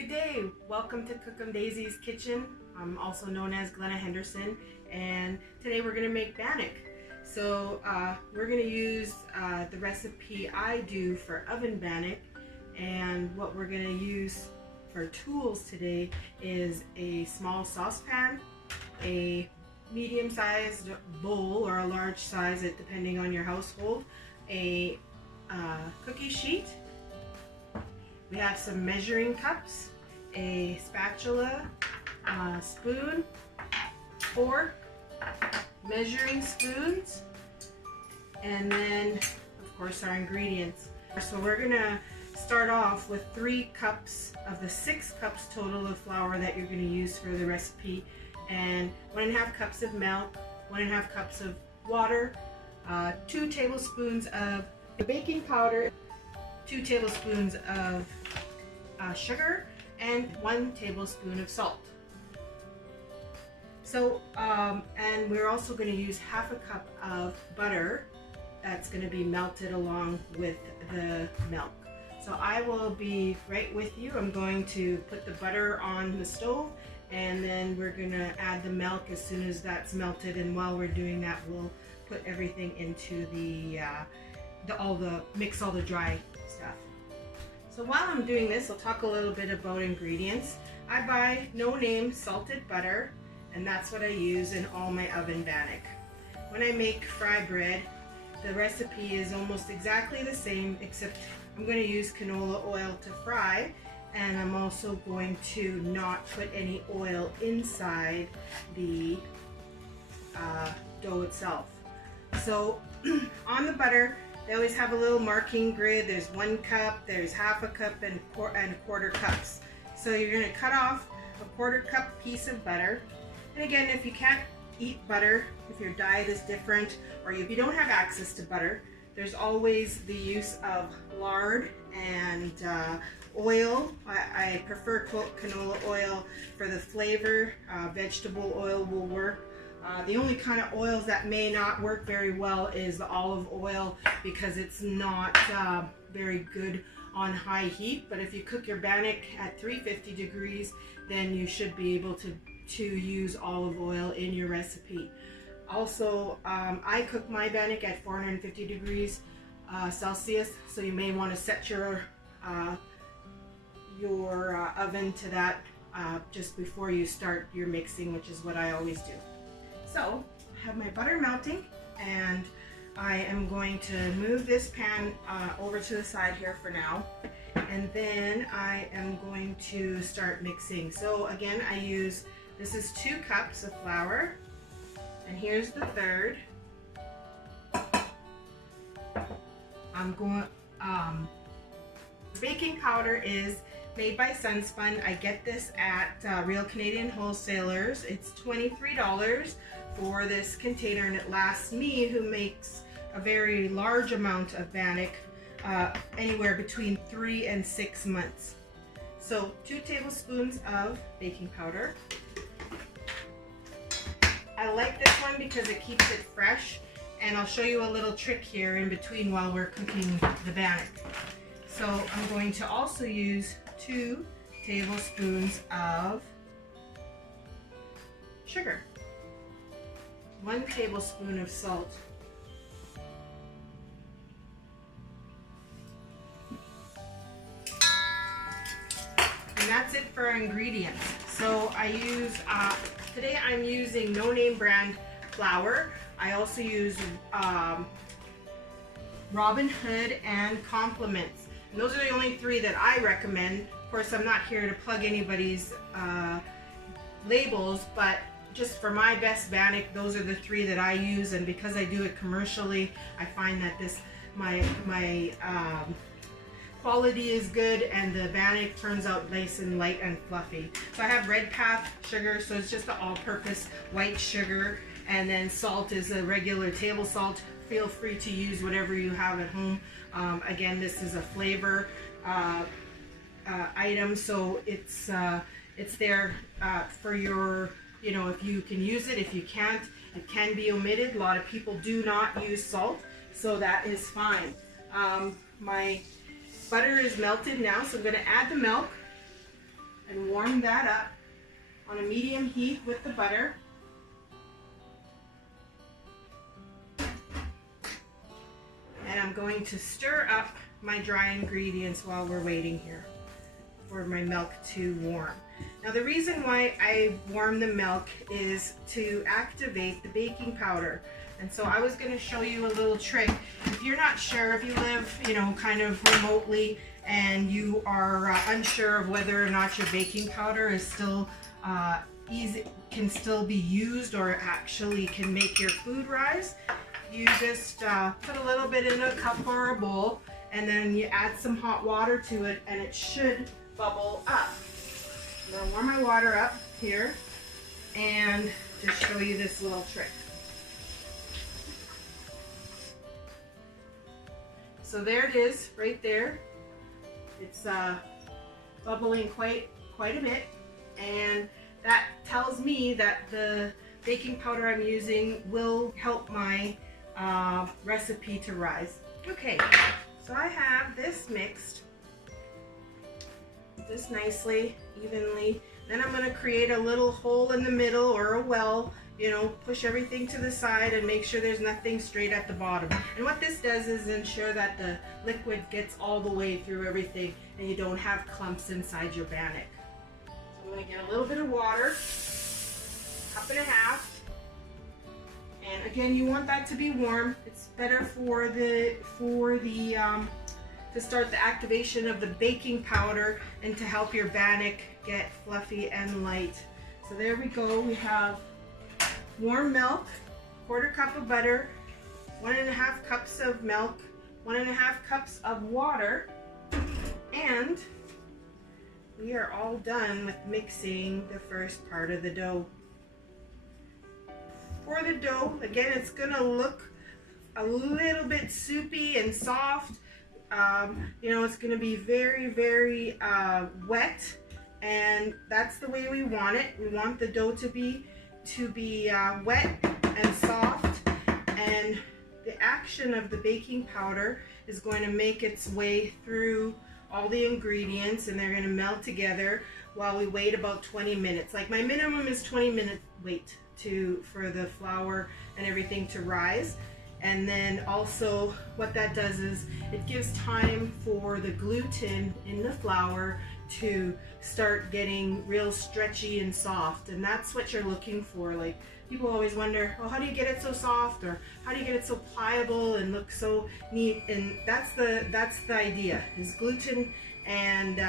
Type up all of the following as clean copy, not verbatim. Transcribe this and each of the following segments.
Good day, welcome to Cookem Daisey's Kitchen. I'm also known as Glenna Henderson, and today we're going to make Bannock. So we're going to use the recipe I do for oven Bannock, and what we're going to use for tools today is a small saucepan, a medium-sized bowl or a large size, depending on your household, a cookie sheet. We have some measuring cups, a spatula, a spoon, fork, measuring spoons, and then of course our ingredients. So we're gonna start off with 3 cups of the 6 cups total of flour that you're gonna use for the recipe, and 1.5 cups of milk, 1.5 cups of water, 2 tablespoons of baking powder, 2 tablespoons of sugar, and 1 tablespoon of salt. So, and we're also going to use 1/2 cup of butter that's going to be melted along with the milk. So I will be right with you. I'm going to put the butter on the stove, and then we're going to add the milk as soon as that's melted. And while we're doing that, we'll put everything into mix all the dry stuff. So while I'm doing this, I'll talk a little bit about ingredients. I buy no-name salted butter, and that's what I use in all my oven Bannock. When I make fry bread, the recipe is almost exactly the same, except I'm going to use canola oil to fry, and I'm also going to not put any oil inside the dough itself. So on the butter, they always have a little marking grid. There's 1 cup, there's 1/2 cup, and 1/4 cups. So you're going to cut off a 1/4 cup piece of butter. And again, if you can't eat butter, if your diet is different, or if you don't have access to butter, there's always the use of lard and oil. I prefer canola oil for the flavor. Vegetable oil will work. The only kind of oils that may not work very well is the olive oil, because it's not very good on high heat. But if you cook your Bannock at 350 degrees, then you should be able to use olive oil in your recipe. Also, I cook my Bannock at 450 degrees Celsius, so you may want to set your oven to that just before you start your mixing, which is what I always do. So I have my butter melting, and I am going to move this pan over to the side here for now, and then I am going to start mixing. So again, this is 2 cups of flour, and here's the 1/3. I'm going, baking powder is made by Sunspun. I get this at Real Canadian Wholesalers. It's $23 for this container, and it lasts me, who makes a very large amount of Bannock, anywhere between 3 and 6 months. So 2 tablespoons of baking powder. I like this one because it keeps it fresh, and I'll show you a little trick here in between while we're cooking the Bannock. So I'm going to also use 2 tablespoons of sugar, 1 tablespoon of salt, and that's it for our ingredients. So I use, today I'm using no-name brand flour. I also use Robin Hood and Compliments. And those are the only 3 that I recommend. Of course, I'm not here to plug anybody's labels, but just for my best Bannock, those are the 3 that I use. And because I do it commercially, I find that my quality is good, and the Bannock turns out nice and light and fluffy. So I have Red Path sugar, so it's just an all-purpose white sugar, and then salt is a regular table salt. Feel free to use whatever you have at home. Again, this is a flavor item, so it's there for your, if you can use it. If you can't, it can be omitted. A lot of people do not use salt, so that is fine. My butter is melted now, so I'm going to add the milk. and warm that up on a medium heat with the butter. And I'm going to stir up my dry ingredients while we're waiting here for my milk to warm. Now the reason why I warm the milk is to activate the baking powder. And so I was going to show you a little trick. If you're not sure, if you live, you know, kind of remotely and you are unsure of whether or not your baking powder is still can still be used or actually can make your food rise, you just put a little bit in a cup or a bowl, and then you add some hot water to it, and it should bubble up. I'm going to warm my water up here and just show you this little trick. So there it is, right there. It's bubbling quite a bit, and that tells me that the baking powder I'm using will help my recipe to rise. Okay, so I have this mixed this nicely, evenly. Then I'm going to create a little hole in the middle, or a well, you know, push everything to the side and make sure there's nothing straight at the bottom. And what this does is ensure that the liquid gets all the way through everything and you don't have clumps inside your bannock. So I'm going to get a little bit of water, cup and a half. And again, you want that to be warm. It's better for the to start the activation of the baking powder and to help your bannock get fluffy and light. So there we go. We have warm milk, 1/4 cup of butter, 1.5 cups of milk, 1.5 cups of water, and we are all done with mixing the first part of the dough. For the dough, again, it's gonna look a little bit soupy and soft. You know, it's gonna be very wet, and that's the way we want it. We want the dough to be wet and soft, and the action of the baking powder is going to make its way through all the ingredients, and they're going to melt together while we wait about 20 minutes. Like, my minimum is 20 minute wait for the flour and everything to rise. And then also what that does is it gives time for the gluten in the flour to start getting real stretchy and soft, and that's what you're looking for. Like, people always wonder, well, how do you get it so soft, or how do you get it so pliable and look so neat? And that's the idea, is gluten and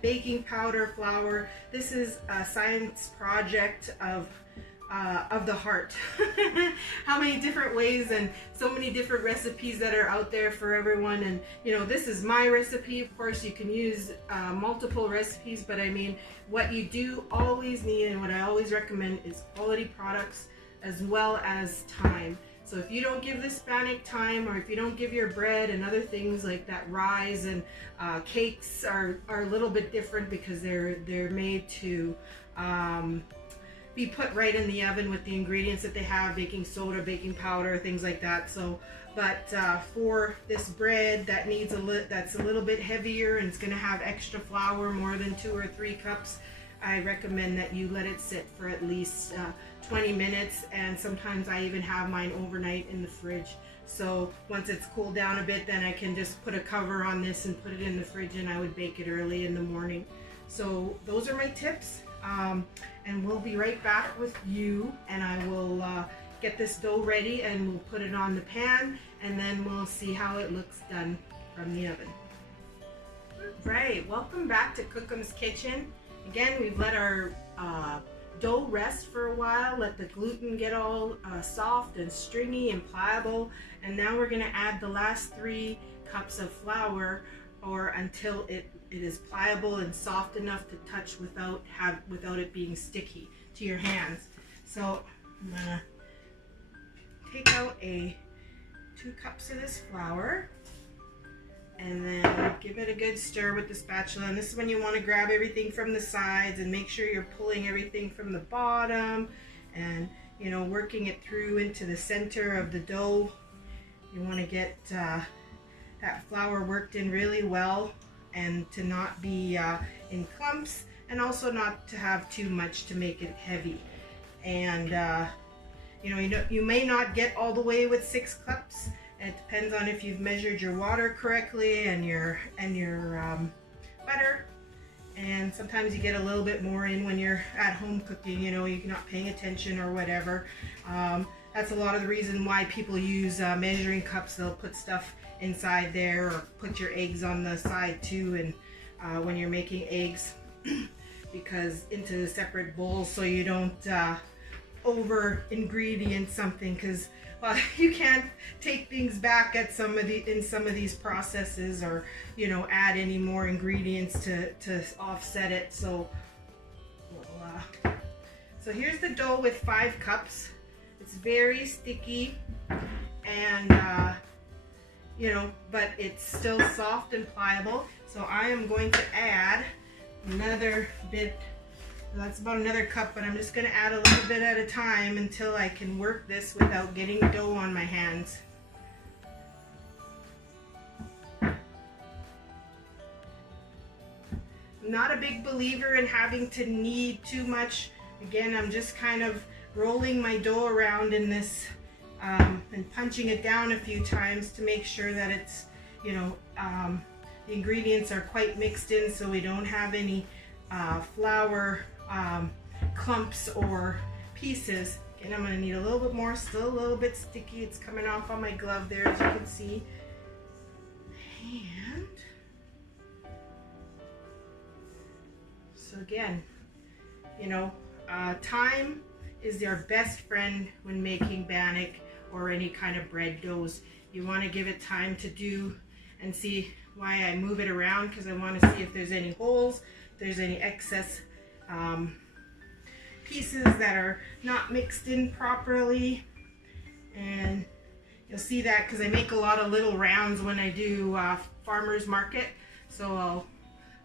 baking powder, flour. This is a science project of the heart. How many different ways and so many different recipes that are out there for everyone. And you know, this is my recipe. Of course, you can use multiple recipes, but I mean, what you do always need, and what I always recommend, is quality products as well as time. So if you don't give this bannock time, or if you don't give your bread and other things like that rise, and cakes are a little bit different because they're made to be put right in the oven with the ingredients that they have, baking soda, baking powder, things like that. So, but for this bread that needs that's a little bit heavier and it's going to have extra flour, more than 2 or 3 cups, I recommend that you let it sit for at least 20 minutes. And sometimes I even have mine overnight in the fridge. So once it's cooled down a bit, then I can just put a cover on this and put it in the fridge, and I would bake it early in the morning. So those are my tips. And we'll be right back with you, and I will get this dough ready, and we'll put it on the pan, and then we'll see how it looks done from the oven. Right, welcome back to Cookem's Kitchen. Again, we've let our dough rest for a while, let the gluten get all soft and stringy and pliable, and now we're going to add the last 3 cups of flour, or until it is pliable and soft enough to touch without it being sticky to your hands. So I'm gonna take out 2 cups of this flour, and then give it a good stir with the spatula. And this is when you want to grab everything from the sides and make sure you're pulling everything from the bottom, and you know, working it through into the center of the dough. You want to get that flour worked in really well, and to not be in clumps, and also not to have too much to make it heavy. And you may not get all the way with 6 cups. It depends on if you've measured your water correctly and your butter. And sometimes you get a little bit more in when you're at home cooking, you're not paying attention or whatever. That's a lot of the reason why people use measuring cups. They'll put stuff inside there, or put your eggs on the side too, and when you're making eggs, because into separate bowls, so you don't over ingredient something, because you can't take things back at some of these processes, or add any more ingredients to offset it. So so here's the dough with 5 cups. It's very sticky, and but it's still soft and pliable. So I am going to add another bit. That's about another cup, but I'm just going to add a little bit at a time until I can work this without getting dough on my hands. I'm not a big believer in having to knead too much. Again, I'm just kind of rolling my dough around in this and punching it down a few times to make sure that it's, the ingredients are quite mixed in, so we don't have any flour clumps or pieces. Again, I'm going to need a little bit more, still a little bit sticky. It's coming off on my glove there, as you can see. And so again, time is our best friend when making bannock or any kind of bread doughs. You want to give it time to do, and see why I move it around, because I want to see if there's any holes, if there's any excess pieces that are not mixed in properly. And you'll see that because I make a lot of little rounds when I do farmers market, so I'll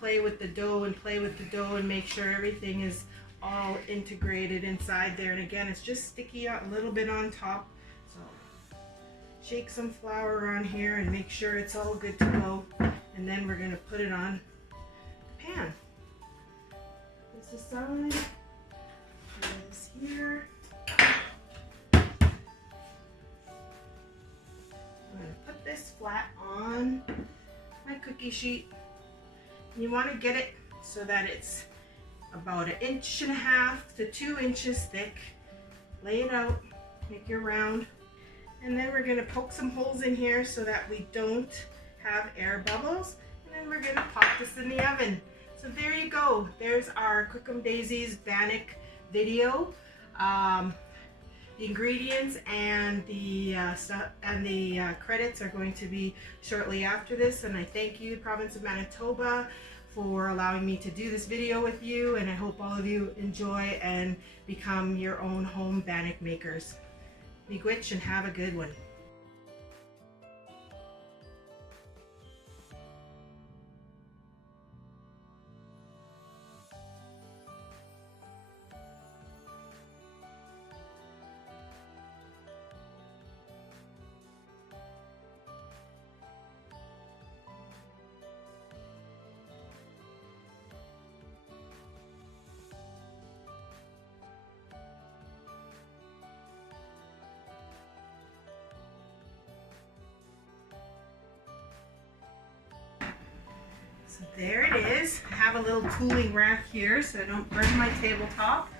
play with the dough and make sure everything is all integrated inside there. And again, it's just sticky a little bit on top, so shake some flour on here and make sure it's all good to go. And then we're going to put it on the pan. This aside, this here. I'm going to put this flat on my cookie sheet. And you want to get it so that it's about 1.5 inches to 2 inches thick. Lay it out, make your round, and then we're going to poke some holes in here so that we don't have air bubbles, and then we're going to pop this in the oven. So there you go. There's our Cookem Daisey's Bannock video. The ingredients and the credits are going to be shortly after this, and I thank you, Province of Manitoba, for allowing me to do this video with you, and I hope all of you enjoy and become your own home bannock makers. Miigwech and have a good one. So there it is. I have a little cooling rack here so I don't burn my tabletop.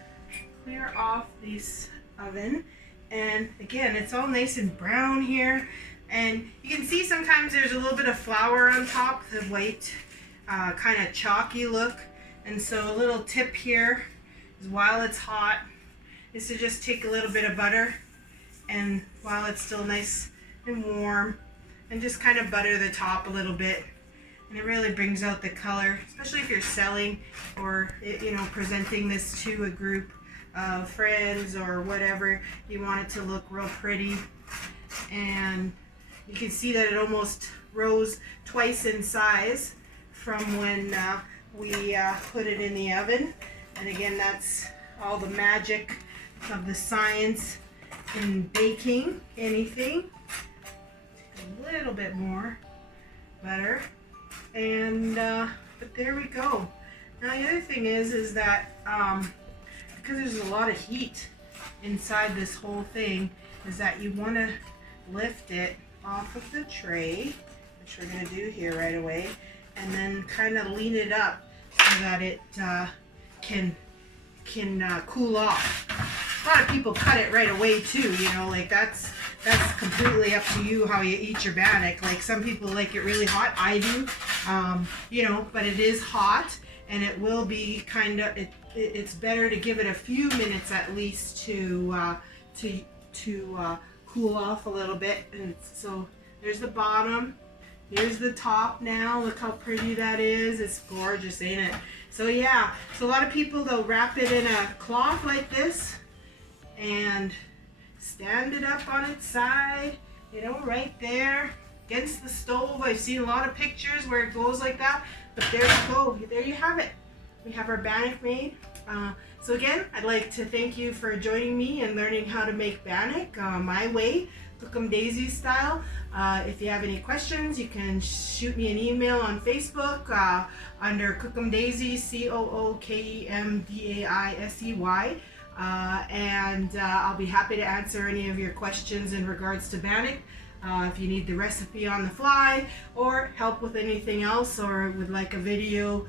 Clear off this oven. And again, it's all nice and brown here. And you can see sometimes there's a little bit of flour on top, the white kind of chalky look. And so a little tip here is, while it's hot, is to just take a little bit of butter, and while it's still nice and warm, and just kind of butter the top a little bit. And it really brings out the color, especially if you're selling or presenting this to a group of friends or whatever. You want it to look real pretty. And you can see that it almost rose twice in size from when we put it in the oven. And again, that's all the magic of the science in baking anything. A little bit more butter. And but there we go. Now the other thing is that because there's a lot of heat inside this whole thing, is that you want to lift it off of the tray, which we're going to do here right away, and then kind of lean it up so that it can cool off. A lot of people cut it right away too, you know, like that's completely up to you how you eat your bannock. Like some people like it really hot, I do, you know, but it is hot, and it will be kind of, it's better to give it a few minutes at least to cool off a little bit. And so there's the bottom, here's the top now. Look how pretty that is. It's gorgeous, ain't it? So yeah, so a lot of people, they'll wrap it in a cloth like this and stand it up on its side, you know, right there against the stove. I've seen a lot of pictures where it goes like that, but there you go. There you have it. We have our bannock made. So again, I'd like to thank you for joining me and learning how to make bannock my way, Cookem Daisey style. If you have any questions, you can shoot me an email on Facebook under Cookem Daisey, Cookemdaisey, and I'll be happy to answer any of your questions in regards to bannock. If you need the recipe on the fly or help with anything else, or would like a video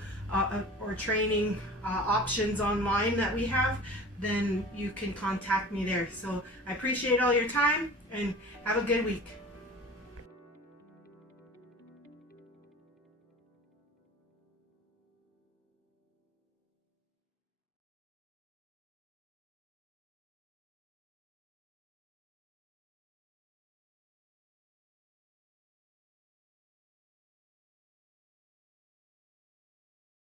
or training options online that we have, then you can contact me there. So I appreciate all your time and have a good week.